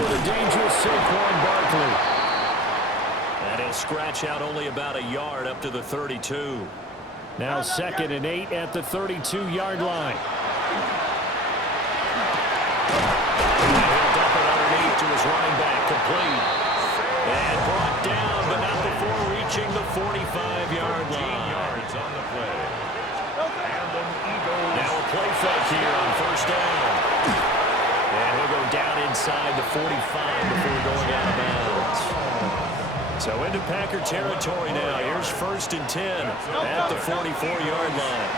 with a dangerous Saquon Barkley. And he'll scratch out only about a yard up to the 32. Now 2nd and 8 at the 32-yard line. And he'll dump it underneath to his running back, complete. And brought down, but not before reaching the 45-yard line. Yards on the play. And an Eagles. Now a play fake here on 1st down. And he'll go down inside the 45 before going out of bounds. So into Packer territory now. Here's 1st and 10 at the 44-yard line.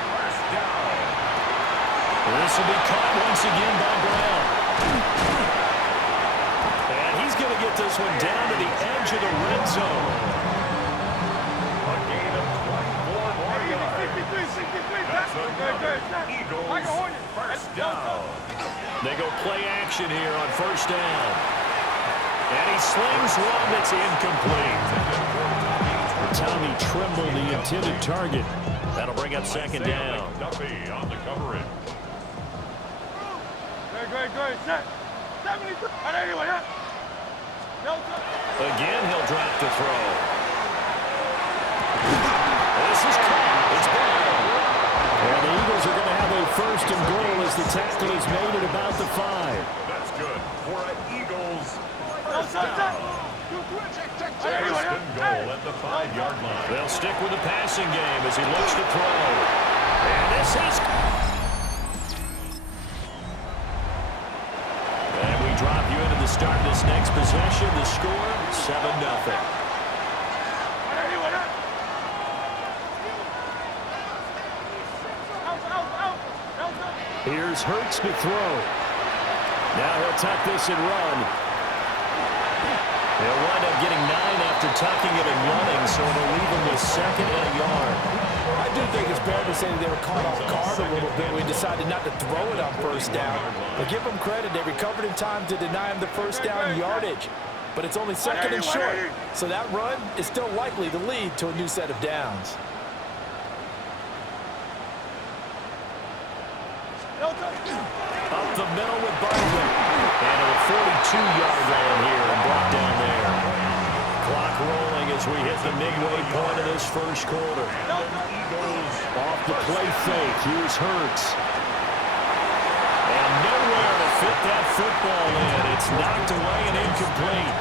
This will be caught once again by Brown. And he's going to get this one down to the edge of the red zone. A gain of 24 more yards. That's another Eagles 1st down. They go play action here on 1st down. And he slings one that's incomplete. Tommy Tremble, the intended target. That'll bring up 2nd down. Duffy on the coverage. Good. Set. 73. Again, he'll drop to throw. This is caught. It's Brown. And the Eagles are going to have a 1st and goal as the tackle is made at about the 5. That's good for an Eagles 1st Set. down. 1st and goal at the 5-yard line. They'll stick with the passing game as he looks to throw. And this is... And we drop you into the start of this next possession. The score, 7-0. Here's Hurts to throw. Now he'll tuck this and run. They'll wind up getting 9 after tucking it and running, so it'll leave them with 2nd and a yard. I do think it's fair to say that they were caught off guard a little bit. We decided not to throw it on 1st down. But give them credit. They recovered in time to deny him the 1st down yardage. But it's only 2nd and short. So that run is still likely to lead to a new set of downs. Up the middle with Barkley. And a 42-yard line here and brought down there. Clock rolling as we hit the midway point of this 1st quarter. Off the play fake. Here's Hurts. And nowhere to fit that football in. It's knocked away and incomplete.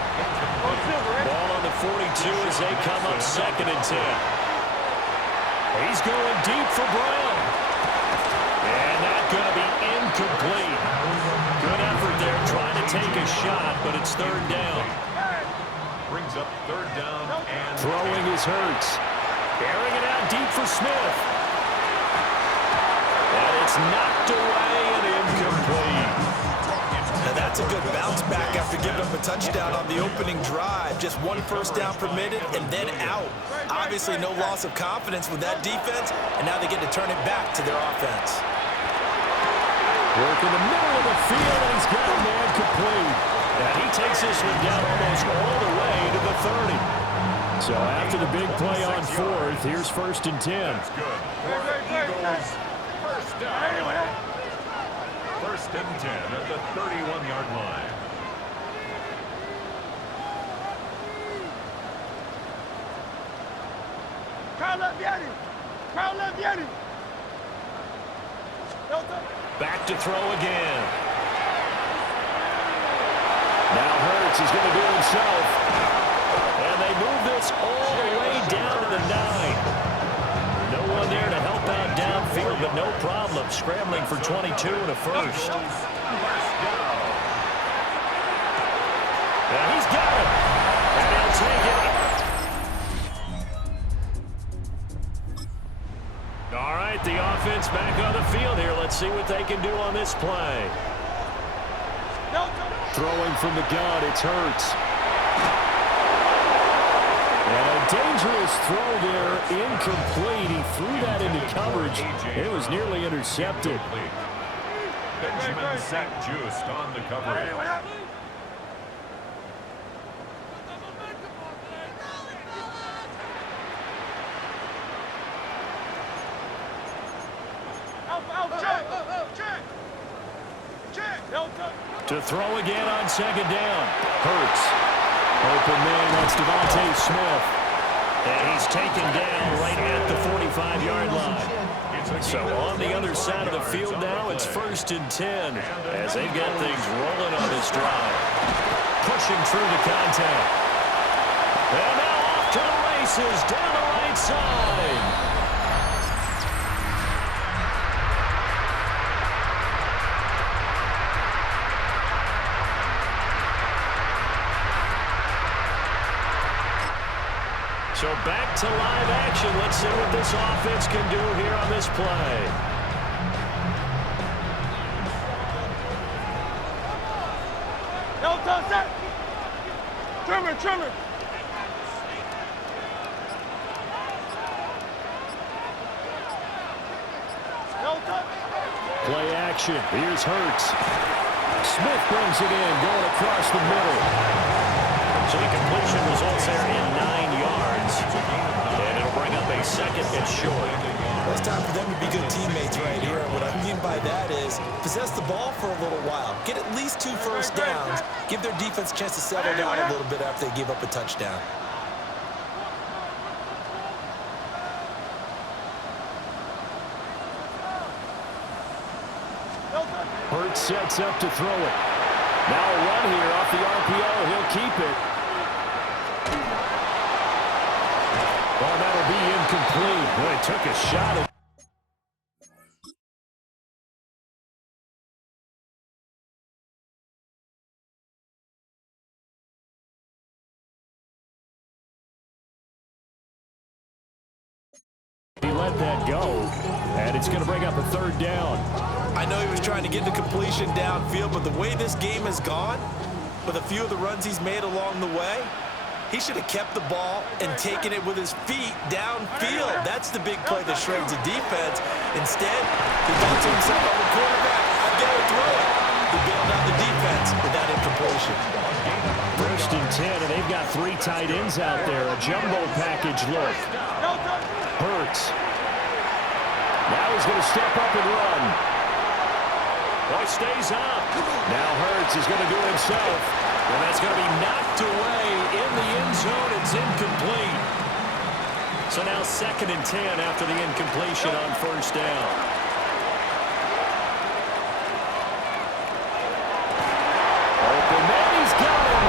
Ball on the 42 as they come up 2nd and 10. He's going deep for Brown. And that's going to be incomplete. Good effort there trying to take a shot, but it's 3rd down. Brings up 3rd down and... Throwing is Hurts. Bearing it out deep for Smith. And it's knocked away and incomplete. Now that's a good bounce back after giving up a touchdown on the opening drive. Just 1 1st down permitted and then out. Obviously no loss of confidence with that defense, and now they get to turn it back to their offense. Work in the middle of the field, and he's got a man complete. And he takes this one down almost all the way to the 30. So after the big play on 4th, here's 1st and 10. That's good for Eagles 1st down. 1st and 10 at the 31-yard line. Back to throw again. Now Hurts is going to do it himself. And they move this all the way down to the 9. No one there to help out downfield, but no problem. Scrambling for 22 and a 1st. And he's got it. And he'll take it. All right, the offense back on the field here. Let's see what they can do on this play. Throwing from the gun, it's Hurts. And a dangerous throw there, incomplete. He threw that into coverage. It was nearly intercepted. Benjamin St-Juste on the coverage. To throw again on second down. Hurts. Open man, that's Devontae Smith. And he's taken down right at the 45-yard line. So on the other side of the field now, it's 1st and 10 as they've got things rolling on this drive. Pushing through the contact. And now off to the races down the right side. So back to live action. Let's see what this offense can do here on this play. Delta set. Trimmer. Delta. Play action. Here's Hurts. Smith brings it in, going across the middle. So the completion results there in 9 yards. And it'll bring up a 2nd and short. Well, it's time for them to be good teammates right here. And what I mean by that is possess the ball for a little while. Get at least 2 first downs. Give their defense a chance to settle down a little bit after they give up a touchdown. Hurts sets up to throw it. Now a run here off the RPO. He'll keep it. Well, that'll be incomplete. Boy, took a shot at he let that go, and it's going to bring up a 3rd down. I know he was trying to get the completion downfield, but the way this game has gone, with a few of the runs he's made along the way, he should have kept the ball and taken it with his feet downfield. That's the big play that shreds the defense. Instead, he thought to himself, I'm a quarterback, I've got to throw it. He bailed out the defense with that incompletion. 1st and 10, and they've got 3 tight ends out there. A jumbo package look. Hurts. Now he's going to step up and run. Boy, stays up. Now Hurts is going to do it himself. And that's going to be knocked away in the end zone. It's incomplete. So now 2nd and 10 after the incompletion on 1st down. Open man, he's got him.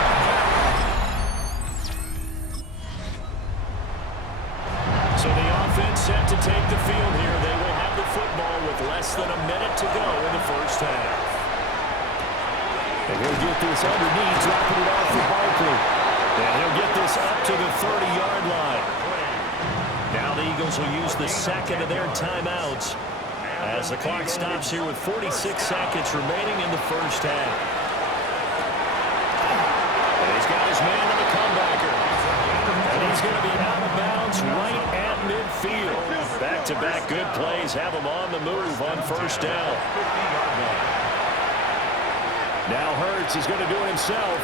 So the offense set to take the field here. They will have the football with less than a minute to go in the 1st half. And he'll get this underneath, dropping it off for Barkley. And he'll get this up to the 30-yard line. Now the Eagles will use the 2nd of their timeouts as the clock stops here with 46 seconds remaining in the 1st half. And he's got his man on the comebacker. And he's going to be out of bounds right at midfield. Back-to-back good plays have him on the move on 1st down. Now Hurts is going to do it himself.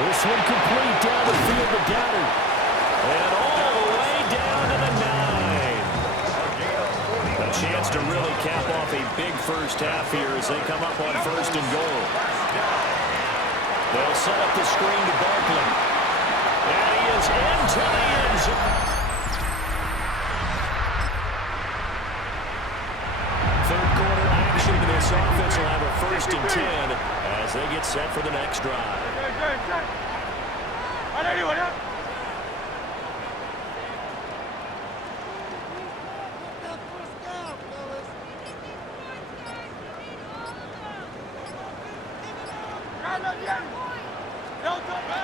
This one complete down the field to Goddard. And all the way down to the 9. A chance to really cap off a big 1st half here as they come up on 1st and goal. They'll set up the screen to Barkley. And he is into the end zone. 3rd quarter action to this offense will have a 1st and 10 as they get set for the next drive.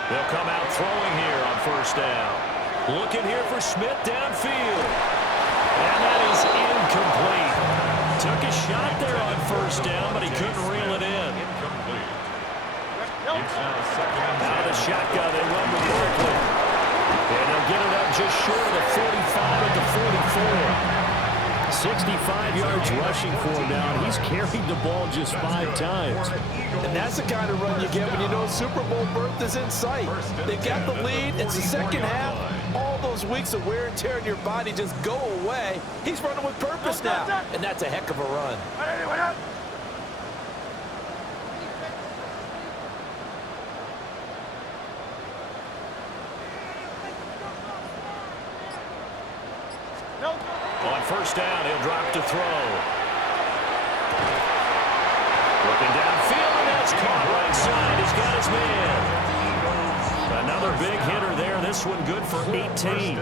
They'll come out throwing here on 1st down. Looking here for Smith downfield. And that is incomplete. Took a shot there on 1st down, but he couldn't reel it in. Out of the shotgun, they run with Barkley. And they'll get it up just short of the 45 at the 44. 65 yards rushing for him now, and he's carried the ball just 5 times. And that's the kind of run you get when you know Super Bowl berth is in sight. They've got the lead. It's the 2nd half. All those weeks of wear and tear in your body just go away. He's running with purpose now, and that's a heck of a run. first down. He'll drop to throw. Looking downfield, and that's caught right side. He's got his man. Another big hitter there. This one good for 18.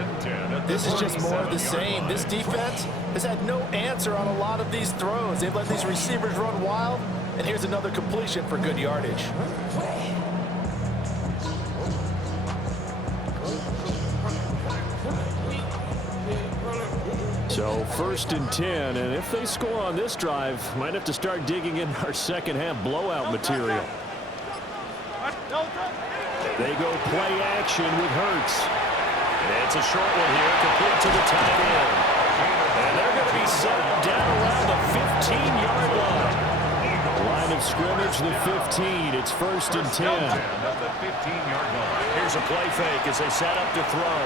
This is just more of the same. This defense has had no answer on a lot of these throws. They've let these receivers run wild, and here's another completion for good yardage. So 1st and 10, and if they score on this drive, might have to start digging in our second half blowout material. They go play action with Hurts. And it's a short one here, complete to the tight end. And they're going to be set up down around the 15-yard line. Line of scrimmage, the 15. It's 1st and 10. At the 15-yard line. Here's a play fake as they set up to throw.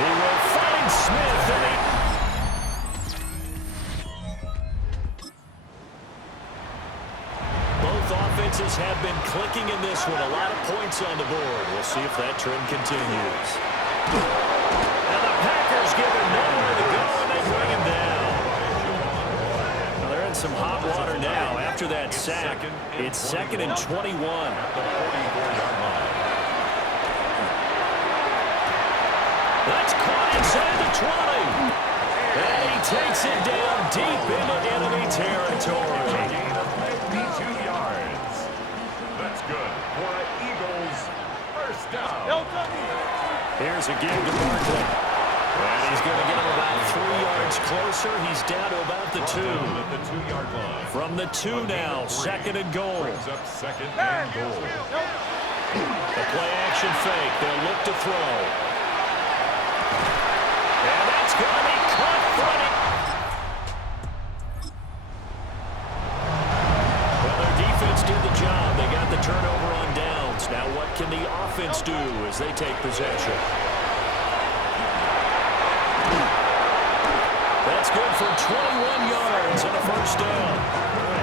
He will find Smith, and he... Both offenses have been clicking in this one. A lot of points on the board. We'll see if that trend continues. And the Packers give him nowhere to go, and they bring him down. Well, they're in some hot water now. After that sack, it's 2nd and 21. At the 44-yard line. That's caught inside the 20. And he takes it down deep into enemy territory. Gain of 52 yards. That's good for an Eagles first down. Here's a give to Barkley. And he's going to get him about 3 yards closer. He's down to about the 2. At the 2-yard line. From the 2 now, 2nd and goal. Brings up 2nd and goal. A play action fake. They'll look to throw. And that's going to be caught fronting. Well, their defense did the job. They got the turnover on downs. Now what can the offense do as they take possession? That's good for 21 yards and a first down.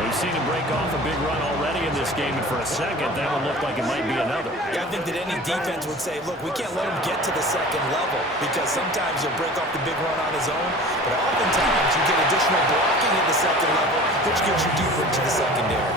We've seen him break off a big run already in this game, and for a second, that one looked like it might be another. Yeah, I think that any defense would say, look, we can't let him get to the second level because sometimes he'll break off the big run on his own, but oftentimes you get additional blocking at the second level, which gets you deeper into the secondary.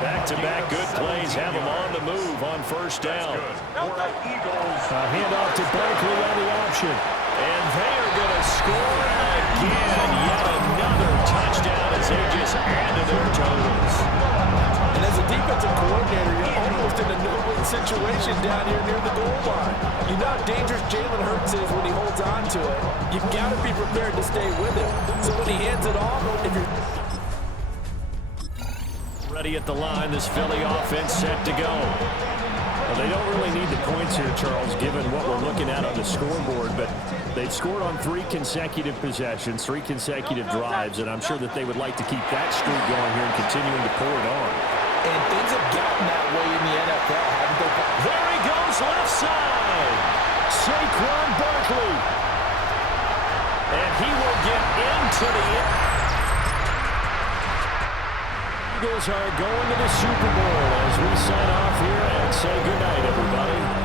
Back-to-back good plays have him on the move on first down. Handoff to Barkley on the option. And they are going to score again. Yet another touchdown as they just add to their totals. And as a defensive coordinator, you're almost in a no-win situation down here near the goal line. You know how dangerous Jalen Hurts is when he holds on to it. You've got to be prepared to stay with it. So when he hands it off, if you're ready at the line, this Philly offense set to go. Well, they don't really need the points here, Charles, given what we're looking at on the scoreboard, but they've scored on 3 consecutive possessions, 3 consecutive drives, and I'm sure that they would like to keep that streak going here and continuing to pour it on. and things have gotten that way in the NFL, haven't they? There he goes, left side. Saquon Barkley. And he will get into the end. Eagles are going to the Super Bowl as we sign off here and say goodnight, everybody.